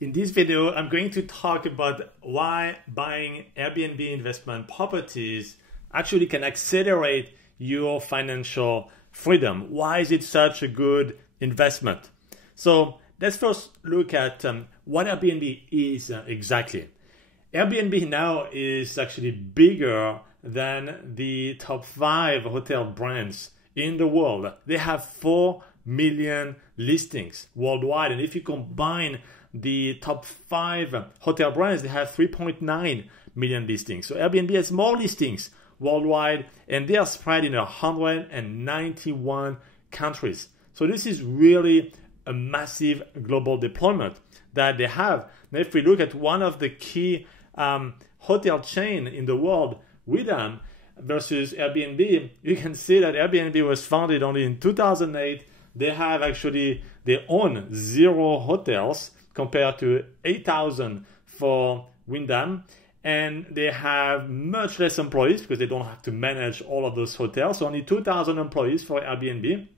In this video, I'm going to talk about why buying Airbnb investment properties actually can accelerate your financial freedom. Why is it such a good investment? So let's first look at what Airbnb is exactly. Airbnb now is actually bigger than the top 5 hotel brands in the world. They have 4 million listings worldwide, and if you combine the top 5 hotel brands, they have 3.9 million listings. So Airbnb has more listings worldwide, and they are spread in 191 countries. So this is really a massive global deployment that they have. Now, if we look at one of the key hotel chain in the world, with them versus Airbnb, you can see that Airbnb was founded only in 2008. They own 0 hotels compared to 8,000 for Wyndham, and they have much less employees because they don't have to manage all of those hotels. So only 2,000 employees for Airbnb,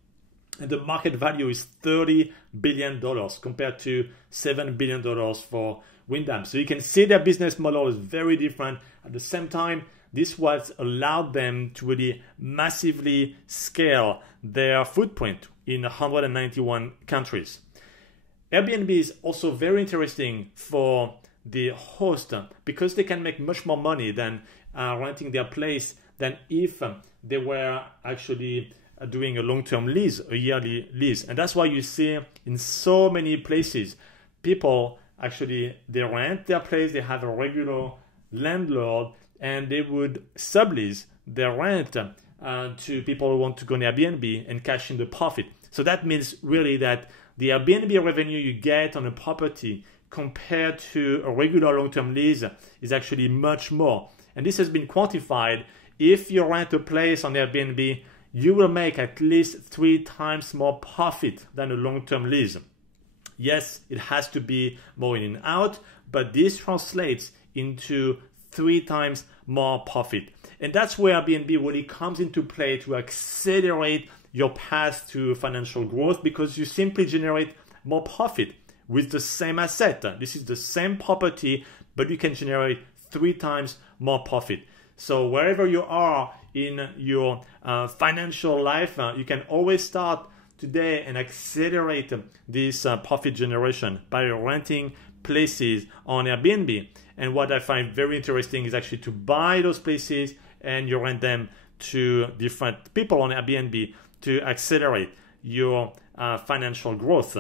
and the market value is $30 billion compared to $7 billion for Wyndham. So you can see their business model is very different. At the same time, this was allowed them to really massively scale their footprint in 191 countries. Airbnb is also very interesting for the host because they can make much more money than renting their place than if they were actually doing a long-term lease, a yearly lease. And that's why you see in so many places, people actually, they rent their place, they have a regular landlord, and they would sublease their rent to people who want to go on Airbnb and cash in the profit. So that means really that the Airbnb revenue you get on a property compared to a regular long-term lease is actually much more. And this has been quantified. If you rent a place on Airbnb, you will make at least 3 times more profit than a long-term lease. Yes, it has to be more in and out, but this translates into 3 times more profit. And that's where Airbnb really comes into play to accelerate your path to financial growth, because you simply generate more profit with the same asset. This is the same property, but you can generate 3 times more profit. So wherever you are in your financial life, you can always start today and accelerate this profit generation by renting places on Airbnb. And what I find very interesting is actually to buy those places and you rent them to different people on Airbnb to accelerate your financial growth.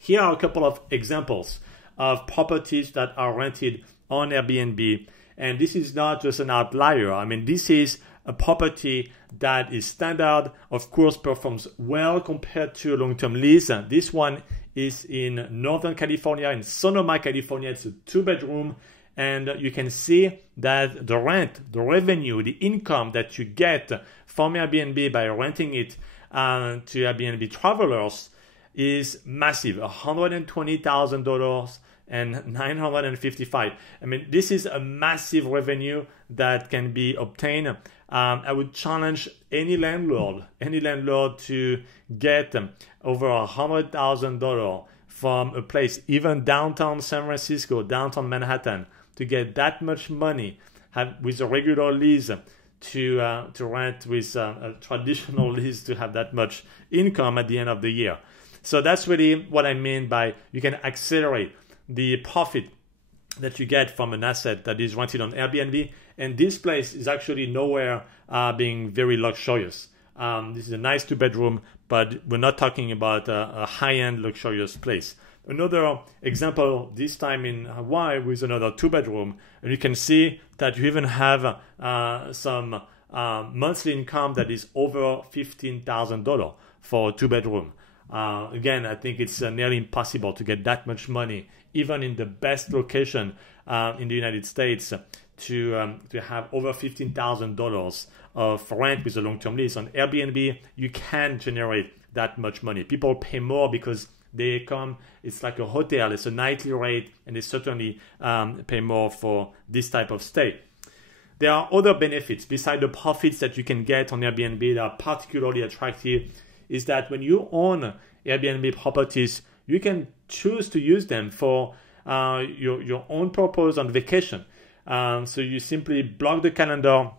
Here are a couple of examples of properties that are rented on Airbnb. And this is not just an outlier. I mean, this is a property that is standard, of course, performs well compared to a long-term lease. This one is in Northern California, in Sonoma, California. It's a 2-bedroom. And you can see that the rent, the revenue, the income that you get from Airbnb by renting it to Airbnb travelers is massive, $120,000 and $955. I mean, this is a massive revenue that can be obtained. I would challenge any landlord to get over $100,000 from a place, even downtown San Francisco, downtown Manhattan, to get that much money with a regular lease to rent with a traditional lease to have that much income at the end of the year. So that's really what I mean by you can accelerate the profit that you get from an asset that is rented on Airbnb. And this place is actually nowhere being very luxurious. This is a nice 2-bedroom, but we're not talking about a high-end luxurious place. Another example, this time in Hawaii, with another 2-bedroom, and you can see that you even have some monthly income that is over $15,000 for a 2-bedroom. Again, I think it's nearly impossible to get that much money, even in the best location in the United States, to have over $15,000 of rent with a long-term lease. On Airbnb, you can generate that much money. People pay more because they come, it's like a hotel, it's a nightly rate, and they certainly pay more for this type of stay. There are other benefits besides the profits that you can get on Airbnb that are particularly attractive, is that when you own Airbnb properties, you can choose to use them for your own purpose on vacation. So you simply block the calendar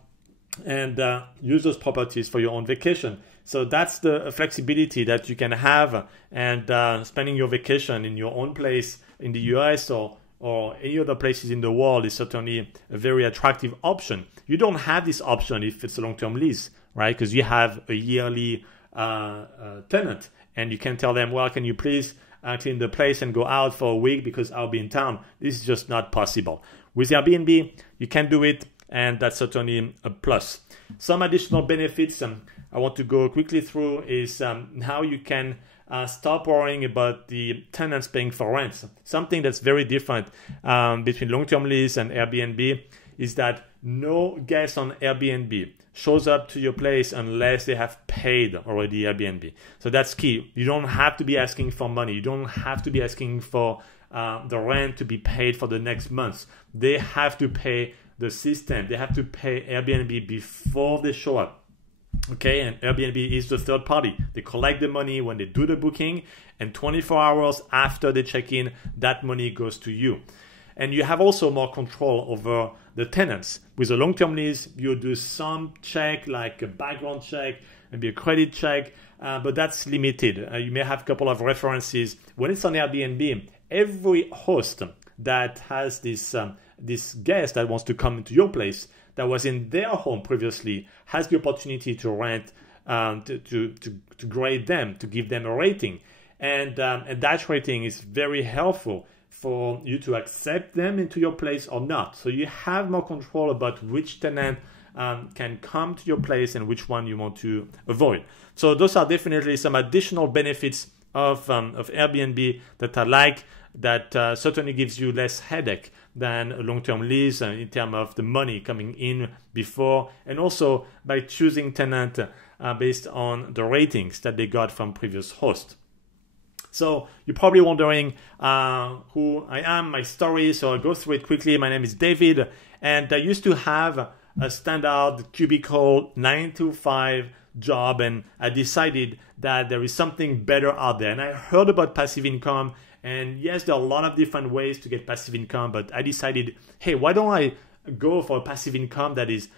and use those properties for your own vacation. So that's the flexibility that you can have, and spending your vacation in your own place in the US or any other places in the world is certainly a very attractive option. You don't have this option if it's a long-term lease, right? Because you have a yearly tenant, and you can tell them, well, can you please clean the place and go out for a week because I'll be in town. This is just not possible. With Airbnb, you can do it, and that's certainly a plus. Some additional benefits I want to go quickly through is how you can stop worrying about the tenants paying for rent. Something that's very different between long-term lease and Airbnb is that no guest on Airbnb shows up to your place unless they have paid already Airbnb. So that's key. You don't have to be asking for money. You don't have to be asking for the rent to be paid for the next month. They have to pay the system. They have to pay Airbnb before they show up. Okay, and Airbnb is the third party. They collect the money when they do the booking, and 24 hours after they check in, that money goes to you. And you have also more control over the tenants. With a long-term lease, you do some check, like a background check, maybe a credit check, but that's limited. You may have a couple of references. When it's on Airbnb, every host that has this guest that wants to come into your place that was in their home previously has the opportunity to rent, to grade them, to give them a rating. And that rating is very helpful for you to accept them into your place or not. So you have more control about which tenant can come to your place and which one you want to avoid. So those are definitely some additional benefits of Airbnb that I like, that certainly gives you less headache than a long-term lease in terms of the money coming in before, and also by choosing tenant based on the ratings that they got from previous hosts. So you're probably wondering who I am, my story, so I'll go through it quickly. My name is David, and I used to have a standard cubicle 9 to 5 job, and I decided that there is something better out there. And I heard about passive income, and yes, there are a lot of different ways to get passive income, but I decided, hey, why don't I go for a passive income that is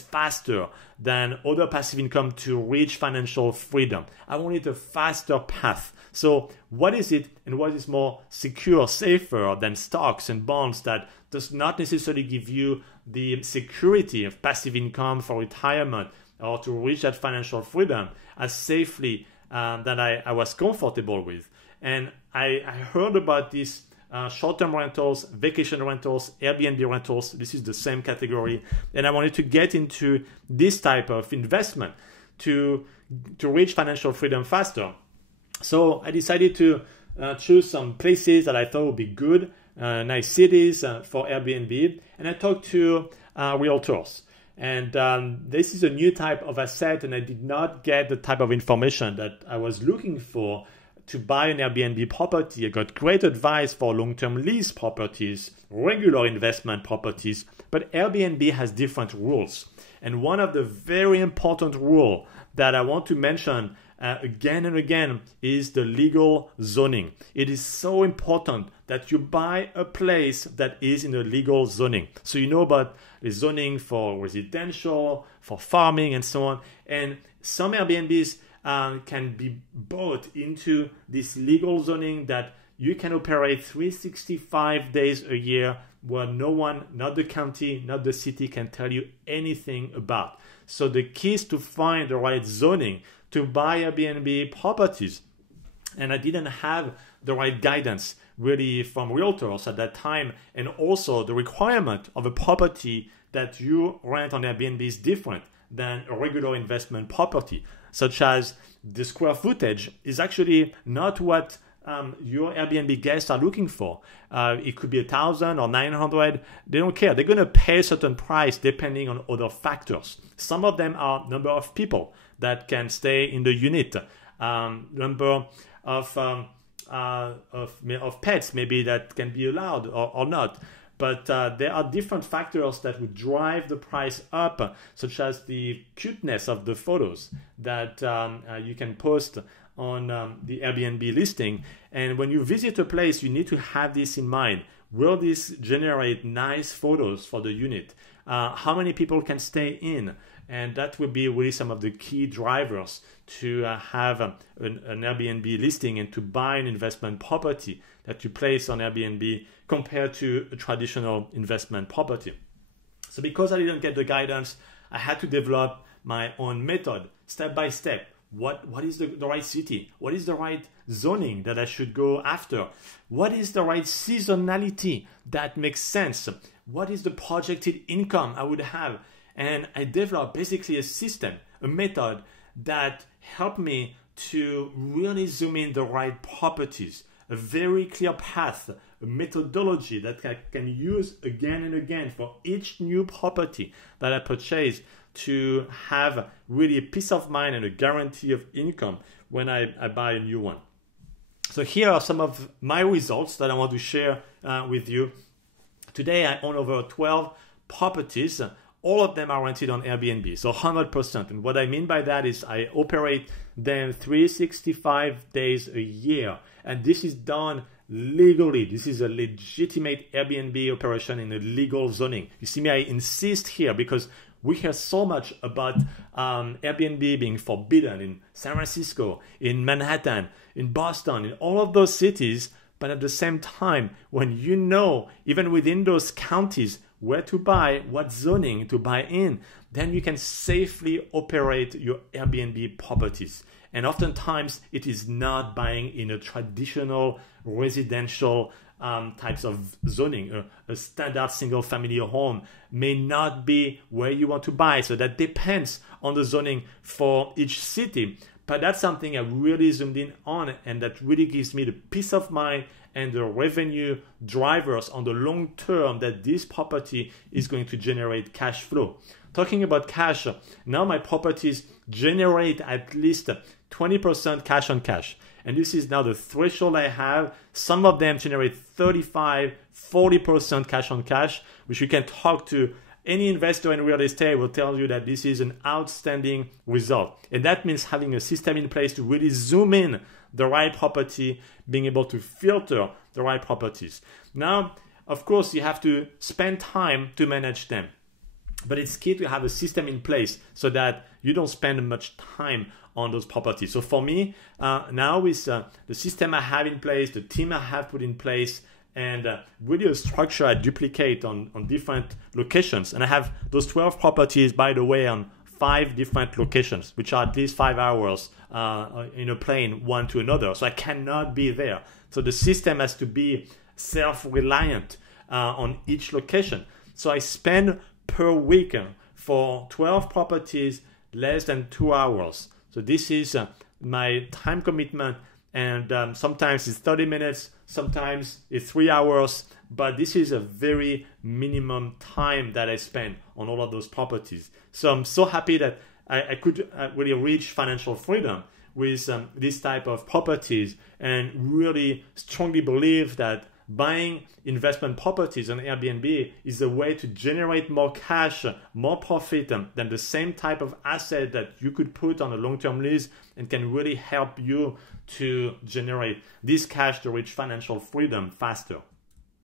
faster than other passive income to reach financial freedom? I wanted a faster path. So what is it, and what is more secure, safer than stocks and bonds that does not necessarily give you the security of passive income for retirement or to reach that financial freedom as safely that I was comfortable with? And I heard about these short-term rentals, vacation rentals, Airbnb rentals. This is the same category. And I wanted to get into this type of investment to reach financial freedom faster. So I decided to choose some places that I thought would be good, nice cities for Airbnb. And I talked to realtors. And this is a new type of asset, and I did not get the type of information that I was looking for to buy an Airbnb property. I got great advice for long-term lease properties, regular investment properties, but Airbnb has different rules. And one of the very important rules that I want to mention again and again is the legal zoning. It is so important that you buy a place that is in a legal zoning. So you know about the zoning for residential, for farming, and so on. And some Airbnbs can be bought into this legal zoning that you can operate 365 days a year, where no one, not the county, not the city, can tell you anything about. So the key is to find the right zoning to buy Airbnb properties. And I didn't have the right guidance really from realtors at that time. And also the requirement of a property that you rent on Airbnb is different than a regular investment property, such as the square footage is actually not what your Airbnb guests are looking for. It could be 1,000 or 900. They don't care. They're going to pay a certain price depending on other factors. Some of them are number of people that can stay in the unit, number of pets maybe that can be allowed or not. But there are different factors that would drive the price up, such as the cuteness of the photos that you can post the Airbnb listing. And when you visit a place, you need to have this in mind. Will this generate nice photos for the unit? How many people can stay in? And that would be really some of the key drivers to have an Airbnb listing and to buy an investment property that you place on Airbnb compared to a traditional investment property. So because I didn't get the guidance, I had to develop my own method, step by step. What is the right city? What is the right zoning that I should go after? What is the right seasonality that makes sense? What is the projected income I would have? And I developed basically a system, a method that helped me to really zoom in the right properties, a very clear path, a methodology that I can use again and again for each new property that I purchase to have really a peace of mind and a guarantee of income when I buy a new one. So here are some of my results that I want to share with you. Today I own over 12 properties. All of them are rented on Airbnb, so 100%. And what I mean by that is I operate them 365 days a year. And this is done legally. This is a legitimate Airbnb operation in a legal zoning. You see me, I insist here because we hear so much about Airbnb being forbidden in San Francisco, in Manhattan, in Boston, in all of those cities. But at the same time, when you know, even within those counties, where to buy, what zoning to buy in, then you can safely operate your Airbnb properties. And oftentimes, it is not buying in a traditional residential types of zoning. A standard single family home may not be where you want to buy. So that depends on the zoning for each city. But that's something I really zoomed in on, and that really gives me the peace of mind and the revenue drivers on the long term that this property is going to generate cash flow. Talking about cash, now my properties generate at least 20% cash on cash. And this is now the threshold I have. Some of them generate 35, 40% cash on cash, which you can talk to any investor in real estate will tell you that this is an outstanding result. And that means having a system in place to really zoom in the right property, being able to filter the right properties. Now, of course, you have to spend time to manage them. But it's key to have a system in place so that you don't spend much time on those properties. So for me, now with the system I have in place, the team I have put in place, and really a structure I duplicate on different locations. And I have those 12 properties, by the way, on 5 different locations, which are at least 5 hours in a plane, one to another. So I cannot be there. So the system has to be self-reliant on each location. So I spend per week for 12 properties, less than 2 hours. So this is my time commitment. And sometimes it's 30 minutes, sometimes it's 3 hours, but this is a very minimum time that I spend on all of those properties. So I'm so happy that I could really reach financial freedom with this type of properties, and really strongly believe that buying investment properties on Airbnb is a way to generate more cash, more profit than the same type of asset that you could put on a long-term lease, and can really help you to generate this cash to reach financial freedom faster.